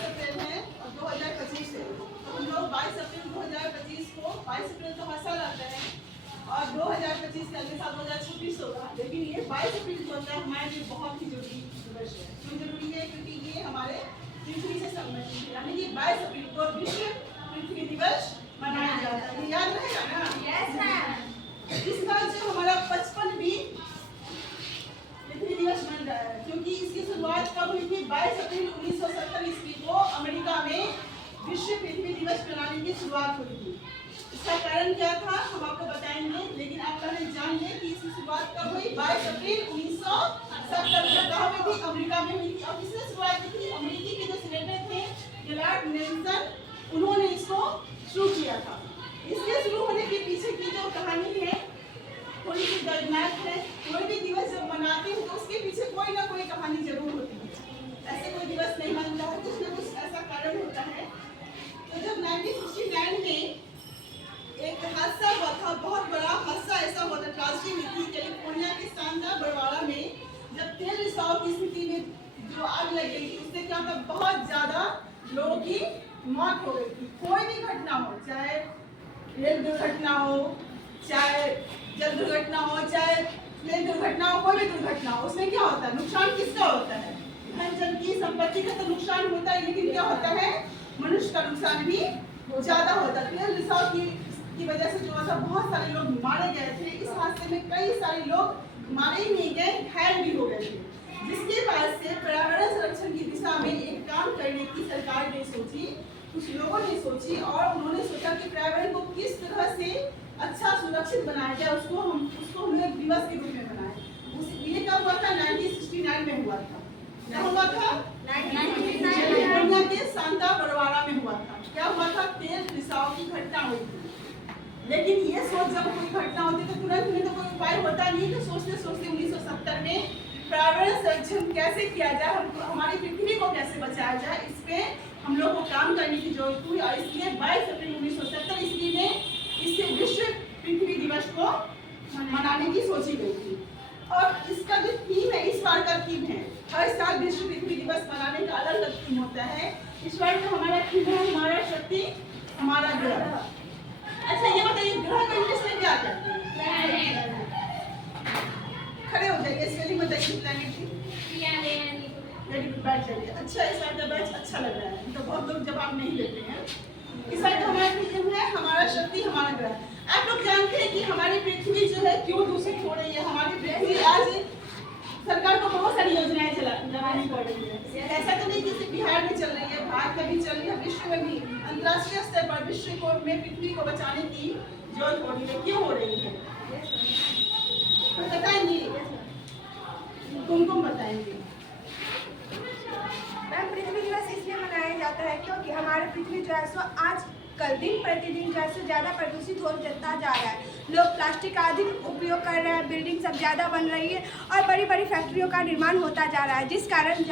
22 अप्रैल है और 2025 है, तो हम लोग 22 अप्रैल 2025 को 22 अप्रैल तो हर साल आता है और 2025 के अगले साल 2026 होगा, लेकिन ये 22 अप्रैल जो होता है हमारे लिए बहुत ही जरूरी दिवस है। क्यों जरूरी है? क्योंकि ये हमारे पृथ्वी से संबंधित है, यानी कि 22 अप्रैल को विश्व पृथ्वी दिवस मनाया जाता है। ये याद रहेगा ना? Yes ma'am. इस बार जो हमारा 55वीं पृथ्वी दिवस मन रहा है, क्योंकि इसकी शुरुआत कब हुई थी? 22 अप्रैल 1970 ईस्वी को अमेरिका में विश्व पृथ्वी दिवस प्रणाली की शुरुआत हुई थी। इसका कारण क्या था हम आपको बताएंगे, लेकिन आप पहले जान लें कि इसकी शुरुआत कब हुई? 22 अप्रैल 1970 को कहाँ हुई थी? अमेरिका में हुई थी। और किसने शुरुआत की थी? अमेरिकी के जो सीनेटर थे गिलार्ड नेल्सन, उन्होंने इसको शुरू किया था। इसके शुरू होने के पीछे की जो कहानी है थोड़ी सी दर्दनाक है। कोई भी दिवस जब मनाते हैं तो उसके पीछे कोई ना कोई कहानी जरूर होती है। ऐसे कोई दिवस नहीं मनता है, कुछ ना कुछ ऐसा कारण होता है। तो जब 1969 में एक हादसा हुआ था, बहुत बड़ा हादसा ऐसा हुआ था, ट्रेजेडी हुई थी कैलिफोर्निया के सांता बारबरा में, जब तेल रिसाव की स्थिति में जो आग लग गई थी, उससे क्या था? बहुत ज्यादा लोगों की मौत हो गई थी। कोई भी घटना हो, चाहे रेल दुर्घटना हो, चाहे जल दुर्घटना हो, चाहे प्लेन दुर्घटना हो, कोई भी दुर्घटना हो, उसमें क्या होता है? नुकसान किसका होता है? धन जन की संपत्ति का तो नुकसान होता है, लेकिन क्या होता है? मनुष्य का नुकसान भी ज्यादा होता है। तेल रिसाव की वजह से जो था बहुत सारे लोग मारे गए थे। इस हादसे में कई सारे लोग मारे ही नहीं गए, घायल भी हो गए थे, जिसके बाद से पर्यावरण संरक्षण की दिशा में एक काम करने की सरकार ने सोची, कुछ लोगों ने सोची और उन्होंने सोचा कि पर्यावरण को किस तरह से अच्छा सुरक्षित बनाया जाए, उसको हम एक दिवस के रूप में बनाए। ये कब हुआ था? 1969 में हुआ था। क्या हुआ था? कैलिफोर्निया के सांता बारबरा में हुआ था। क्या हुआ था? तेल रिसाव की घटना हुई थी। लेकिन ये सोच जब कोई घटना होती तो तुरंत में तो कोई उपाय होता नहीं, तो सोचते सोचते 1970 में पर्यावरण संरक्षण कैसे किया जाए, हमको हमारी पृथ्वी को कैसे बचाया जाए, इस पे हम लोग को काम करने की जरूरत हुई। और इसलिए 22 अप्रैल 1970 ईस्वी में इससे विश्व पृथ्वी दिवस को मनाने की सोची गई थी। और इसका जो थीम है, इस बार का थीम है, हर साल विश्व पृथ्वी दिवस मनाने का अलग अलग थीम होता है। इस बार का हमारा थीम है हमारा शक्ति हमारा ग्रह। अच्छा ये बताइए, ग्रह का इंग्लिश में क्या कहते हैं? खड़े हो जाइए, स्पेलिंग बताइए प्लैनेट की। बैठ जाइए। अच्छा, इस बार का बैच अच्छा लग रहा है, तो बहुत लोग जवाब नहीं देते हैं। इस बार का हमारा थीम है हमारा शक्ति हमारा ग्रह। आप लोग जानते हैं कि हमारी पृथ्वी जो है क्यों दूषित हो रही है? हमारी पृथ्वी आज सरकार को बहुत सारी योजनाएं चलानी पड़ रही है। ऐसा तो नहीं कि सिर्फ बिहार में चल रही है, भारत में भी चल रही है, विश्व में भी, अंतर्राष्ट्रीय स्तर पर विश्व को में पृथ्वी को बचाने की जरूरत हो रही है। क्यों हो रही है? तो बताएंगे, तुम बताएंगे। मैम, पृथ्वी दिवस इसलिए मनाया जाता है क्योंकि हमारे पृथ्वी जो है सो आज कल दिन प्रतिदिन जो है सो ज़्यादा प्रदूषित होता जा रहा है। लोग प्लास्टिक का अधिक उपयोग कर रहे हैं, बिल्डिंग सब ज़्यादा बन रही है और बड़ी बड़ी फैक्ट्रियों का निर्माण होता जा रहा है, जिस कारण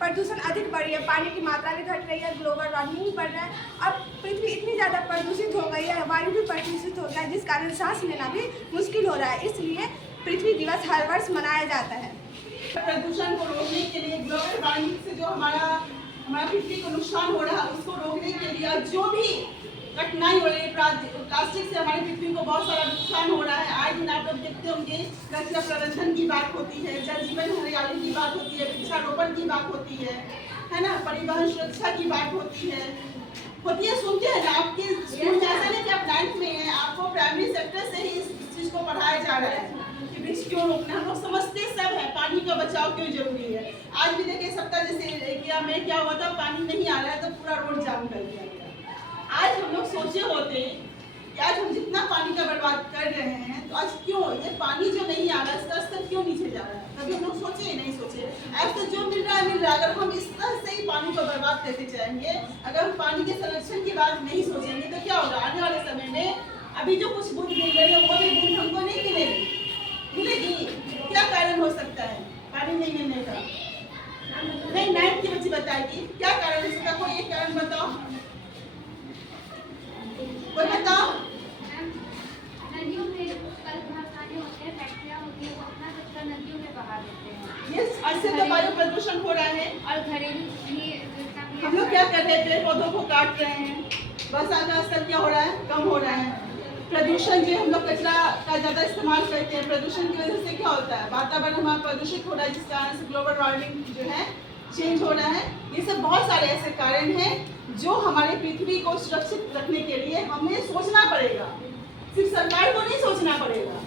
प्रदूषण अधिक बढ़ रही है, पानी की मात्रा भी घट रही है, ग्लोबल वार्मिंग बढ़ रहा है। अब पृथ्वी इतनी ज़्यादा प्रदूषित हो गई है, वायु भी प्रदूषित हो गया है, जिस कारण सांस लेना भी मुश्किल हो रहा है। इसलिए पृथ्वी दिवस हर वर्ष मनाया जाता है। प्रदूषण को रोकने के लिए, ग्लोबल वार्मिंग से जो हमारा पृथ्वी को नुकसान हो रहा है उसको रोकने के लिए, जो भी कठिनाई हो रही है प्लास्टिक से हमारी पृथ्वी को बहुत सारा नुकसान हो रहा है। आज दिन आप लोग देखते होंगे कचरा प्रबंधन की बात होती है, जल जीवन हरियाली की बात होती है, वृक्षारोपण की बात होती है ना, परिवहन सुरक्षा की बात होती है। सुनते हैं ना, आपके स्कूल में ऐसा नहीं कि आप 9th में हैं, आपको प्राइमरी सेक्टर से ही इस चीज को पढ़ाया जा रहा है कि वृक्ष क्यों रोकना। हम लोग समझते सब है पानी का बचाव क्यों जरूरी है। आज भी देखिए सप्ताह जैसे एरिया में क्या हुआ था, पानी नहीं आ रहा है तो पूरा रोड जाम कर दिया गया। आज हम लोग सोचे होते कि आज हम जितना पानी का बर्बाद कर रहे हैं, तो आज क्यों ये पानी जो नहीं आ रहा है इसका स्तर क्यों नीचे जा रहा है? कभी हम लोग सोचे ही नहीं सोचे। आज तो जो मिल रहा है, अगर हम इस तरह से ही पानी को बर्बाद करते जाएंगे, अगर हम पानी के संरक्षण की बात नहीं सोचेंगे तो क्या होगा? आने वाले समय में अभी जो कुछ बूंद मिल रही है वो भी बूंद हमको नहीं मिलेगी। क्या कारण हो सकता है पानी नहीं मिलने का? नहीं, 9th की बच्ची बताएगी क्या कारण है इसका। कोई एक कारण बताओ, कोई बताओ। नदियों में कल कारखाने होते हैं, फैक्ट्रियां होती है, वो अपना कचरा नदियों में बहा देते हैं। ये इससे तो वायु प्रदूषण हो रहा है। और घरेलू ये जितना भी हम लोग क्या कर रहे हैं, पेड़ पौधों को काट रहे हैं, वर्षा का स्तर क्या हो रहा है, कम हो रहा है। प्रदूषण जो हम लोग कचरा का ज़्यादा इस्तेमाल करते हैं, प्रदूषण की वजह से क्या होता है, वातावरण हमारा प्रदूषित हो रहा है, जिस कारण से ग्लोबल वार्मिंग जो है चेंज हो रहा है। ये सब बहुत सारे ऐसे कारण हैं जो हमारे पृथ्वी को सुरक्षित रखने के लिए हमें सोचना पड़ेगा, सिर्फ सरकार को नहीं सोचना पड़ेगा।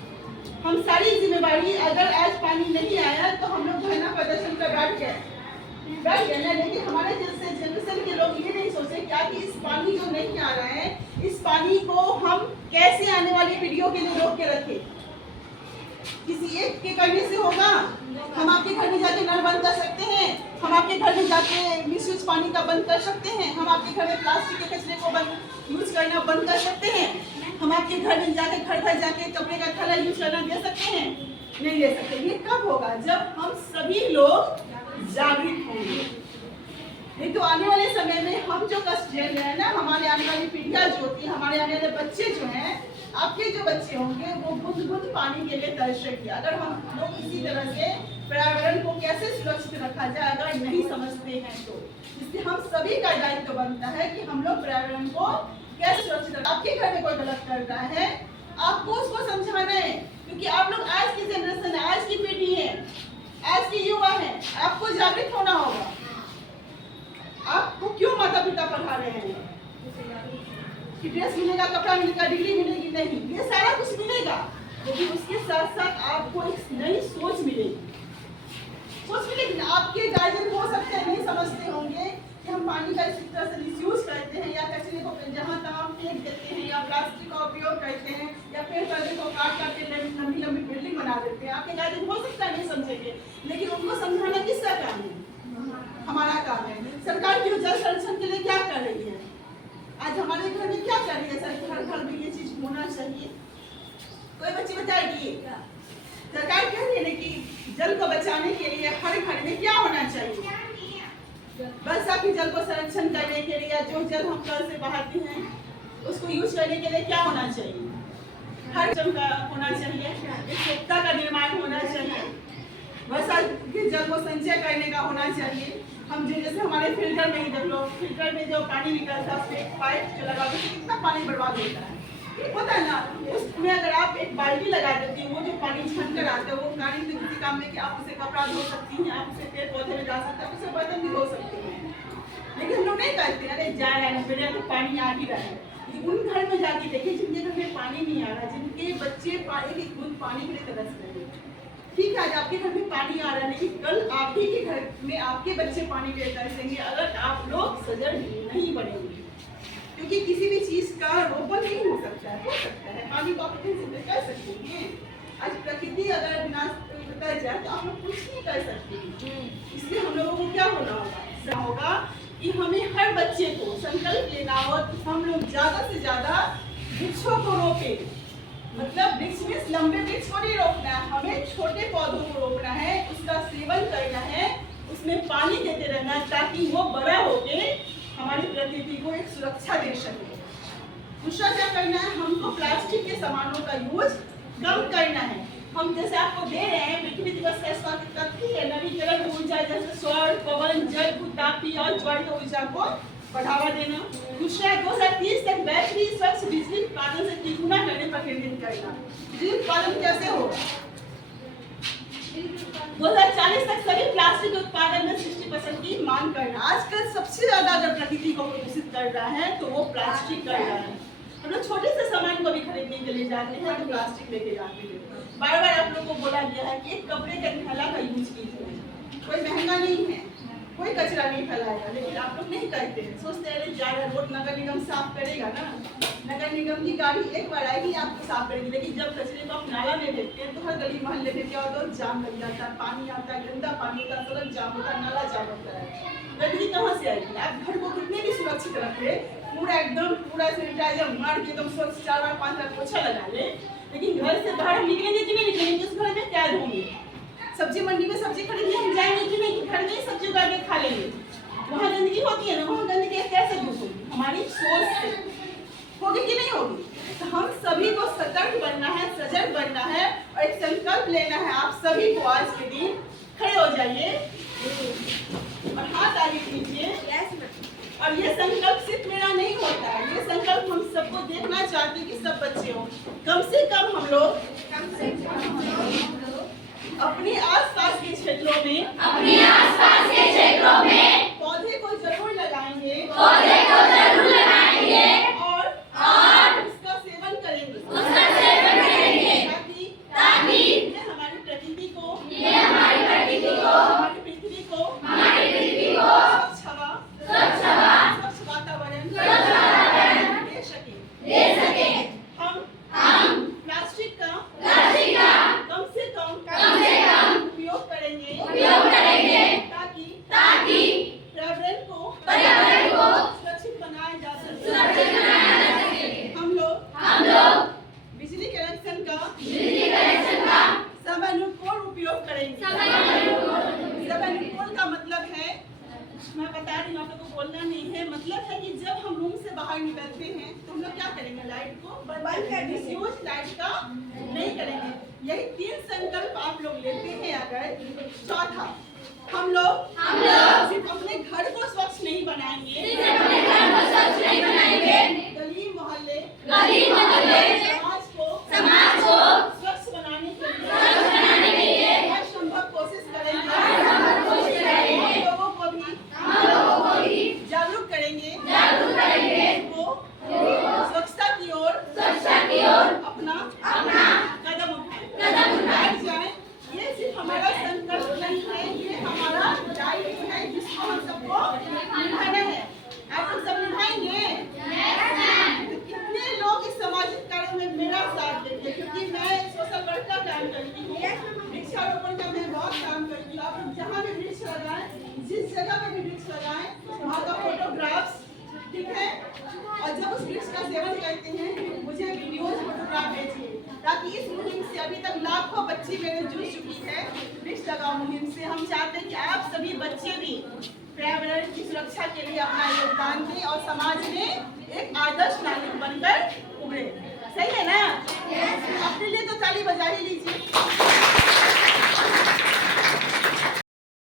हम सारी जिम्मेवारी, अगर आज पानी नहीं आया तो हम लोग धरना प्रदर्शन कर बैठ गए ना, लेकिन हमारे जैसे जनरेशन के लोग ये नहीं सोचे क्या कि इस पानी जो नहीं आ रहा है, इस पानी को हम कैसे आने वाली पीढ़ियों के लिए रोक के रखें। किसी एक के करने से होगा? हम आपके घर में जाके नल बंद कर सकते हैं, हम आपके घर में जाके मिसयूज पानी का बंद कर सकते हैं, हम आपके घर में प्लास्टिक के कचरे को यूज करना बंद कर सकते हैं, हम आपके घर में जाके घर जाके कपड़े का थैला यूज करना दे सकते हैं? नहीं दे सकते। ये कब होगा? जब हम सभी लोग जागृत होंगे। नहीं तो आने वाले समय में हम जो कष्ट झेल रहे हैं ना, हमारे आने वाली पीढ़ियां जो होती है, हमारे आने वाले बच्चे जो हैं, आपके जो बच्चे होंगे वो बूंद बूंद पानी के लिए तरसेंगे। अगर हम लोग इसी तरह से पर्यावरण को कैसे सुरक्षित रखा जाए अगर नहीं समझते हैं तो इसलिए हम सभी का दायित्व बनता है कि हम लोग पर्यावरण को कैसे सुरक्षित रखें। आपके घर में कोई गलत कर रहा है, आपको उसको समझाना है, क्योंकि आप लोग आज की जनरेशन है, आज की पीढ़ी है, आज के युवा है, आपको जागृत होना होगा। आपको क्यों माता पिता पढ़ा रहे हैं कि ड्रेस मिलेगा, कपड़ा मिलेगा, डिग्री मिलेगी? नहीं, ये सारा कुछ मिलेगा, लेकिन उसके साथ साथ आपको एक नई सोच मिलेगी। आपके गार्जियन हो सकते हैं नहीं समझते होंगे कि हम पानी का इस तरह से मिसयूज करते हैं, या कचरे को जहाँ तहाँ फेंक देते हैं, या प्लास्टिक का उपयोग करते हैं, या पेड़ पौधे को काट के लंबी लंबी बिल्डिंग बना देते हैं। आपके गार्जियन हो सकता है नहीं समझेंगे, लेकिन उनको समझाना किसका काम है? हमारा काम है। सरकार की जल संरक्षण के लिए क्या कर रही है? आज हमारे घर में क्या कर रही है? सरकार घर में ये चीज होना चाहिए। कोई बच्चे बताएगी सरकार कह रही है कि जल को बचाने के लिए हर घर में क्या होना चाहिए? वर्षा के जल को संरक्षण करने के लिए, जो जल हम कल से बहाते हैं उसको यूज करने के लिए क्या होना चाहिए? हर जल का होना चाहिए, एक सोख्ता का निर्माण होना चाहिए, वर्षा के जल को संचय करने का होना चाहिए। हम जैसे हमारे फिल्टर में ही देख लो, फिल्टर में जो पानी निकलता है उसमें एक पाइप जो लगा तो कितना पानी बर्बाद होता है ना। उसमें अगर आप एक बाल्टी लगा देती हैं, वो जो पानी छन कर आता है वो पानी तो किसी काम में कि आप उसे कपड़ा धो सकती हैं, आप उसे पेड़ पौधे में डाल सकते हैं, उसे बर्तन भी धो सकती हैं। लेकिन हम लोग नहीं करते, अरे जा रहा है मेरे तो पानी आ ही रहा है। उन घर में जाके देखिए जिनके घर में पानी नहीं आ रहा, जिनके बच्चे एक बूंद पानी के लिए तरस रहे हैं। ठीक है, आज आपके घर में पानी आ रहा है, लेकिन कल आप ही के घर में आपके बच्चे पानी के लिए तरसेंगे अगर आप लोग सजग नहीं बनेंगे। क्योंकि किसी भी चीज का रोपण नहीं हो सकता है, पानी को आप कैसे कर सकते हैं? आज प्रकृति अगर विनाश कर जाए तो आप लोग कुछ नहीं कर सकते। इसलिए हम लोगों को क्या होगा कि हमें हर बच्चे को संकल्प लेना हो कि हम लोग ज्यादा से ज्यादा वृक्षों को रोपें। मतलब वृक्ष में लंबे वृक्ष को नहीं रोकना है, हमें छोटे पौधों को रोकना है, उसका सेवन करना है, उसमें पानी देते रहना है ताकि वो बड़ा होके हमारी प्रकृति को एक सुरक्षा दे सके। दूसरा क्या करना है, हमको प्लास्टिक के सामानों का यूज कम करना है। हम जैसे आपको दे रहे हैं पृथ्वी दिवस का स्वागत करती है, नवीकरण ऊर्जा जैसे सौर, पवन, जल, तापीय और ज्वारीय ऊर्जा को बढ़ावा देना। दूसरा 2030 तक बैटरी स्वच्छ बिजली उत्पादन से तिगुना करने पर केंद्रित करना। बिजली उत्पादन कैसे होगा? 2040 तक सभी प्लास्टिक उत्पादन में 60% की मांग करना। आजकल सबसे ज्यादा अगर प्रकृति को प्रदूषित कर रहा है तो वो प्लास्टिक कर रहा है। हम लोग छोटे से सामान को भी खरीदने के लिए जाते हैं तो प्लास्टिक लेके जाते हैं। बार बार आप लोगों को बोला गया है कि एक कपड़े के थैला का यूज कीजिए, कोई महंगा नहीं है, कोई कचरा नहीं फैलाएगा, लेकिन आप लोग नहीं करते हैं। सोचते हैं जा रहा रोड नगर निगम साफ करेगा ना, नगर निगम की गाड़ी एक बार आएगी आपको साफ करेगी, लेकिन जब कचरे को आप नाला में फेंकते हैं तो हर गली मोहल्ले में क्या होता है, जाम लग जाता है, पानी आता है, गंदा पानी होता है, सड़क जाम होता है, नाला जाम होता है। गंदगी कहाँ से आएगी? आप घर को कितने भी सुरक्षित रखे, पूरा सैनिटाइजर मार के एकदम स्वच्छ 4 बार 5 बार पोछा लगा ले, लेकिन घर से बाहर निकलेंगे कि नहीं निकलेंगे? उस घर में कैद होंगे। सब्जी मंडी में सब्जी खरीदने हम जाएंगे कि नहीं? घर में ही सब्जी उगा के खा लेंगे। वहाँ गंदगी होती है ना, वहाँ गंदगी कैसे दूर होगी? हमारी सोच से होगी कि नहीं होगी? तो हम सभी को सतर्क बनना है, सजग बनना है और एक संकल्प लेना है। आप सभी को आज के दिन खड़े हो जाइए और हाथ आगे कीजिए। ये संकल्प सिर्फ मेरा नहीं होता है, ये संकल्प हम सबको देखना चाहते हैं कि सब बच्चे हो। कम से कम हम लोग अपने आसपास के क्षेत्रों में पौधे को जरूर लगाएंगे और उसका सेवन करेंगे ताकि ये हमारी प्रकृति को, हमारी पृथ्वी को स्वच्छ हवा, स्वच्छ वातावरण दे सके। हम प्लास्टिक का कम से कम उपयोग करेंगे ताकि पर्यावरण को सुरक्षित बनाया जा सके। हम लोग बिजली कनेक्शन का समयानुकूल उपयोग करेंगे। समयानुकूल का मतलब है, मैं बता रही हूँ आप लोगों को बोलना नहीं है, मतलब है कि जब हम रूम से बाहर निकलते हैं तो हम लोग क्या करेंगे, लाइट को बंद कर मिसयूज लाइट का नहीं करेंगे। यही 3 संकल्प आप लोग लेते हैं। अगर चौथा, हम लोग सिर्फ अपने घर को स्वच्छ नहीं बनाएंगे, गली मोहल्ले समाज को स्वच्छ बनाने के लिए हर संभव कोशिश करेंगे। हम लोगों को भी जागरूक करेंगे वो स्वच्छता की ओर अपना कदम उठाएं। ये सिर्फ हमारा संकल्प नहीं है, ये हमारा दायित्व है जिसको हम सबको निभाना है। आप लोग सब निभाएंगे? कितने लोग इस सामाजिक कार्य में मेरा साथ देते हैं, क्योंकि मैं सोशल वर्क का काम करती हूँ, वृक्षारोपण का मैं बहुत काम करती हूँ। आप लोग जहाँ भी वृक्ष लगाएं, जिस जगह पे भी वृक्ष लगाएं, वहाँ का फोटोग्राफ्स, ठीक है, और जब उस वृक्ष का सेवन करते हैं मुझे वीडियोज फोटोग्राफ भेजिए, ताकि इस मुहिम से अभी तक लाखों बच्ची मेरे जुड़ चुकी है वृक्ष लगाओ मुहिम से। हम चाहते हैं कि आप सभी बच्चे भी पर्यावरण की सुरक्षा के लिए अपना योगदान दें और समाज में एक आदर्श नागरिक बनकर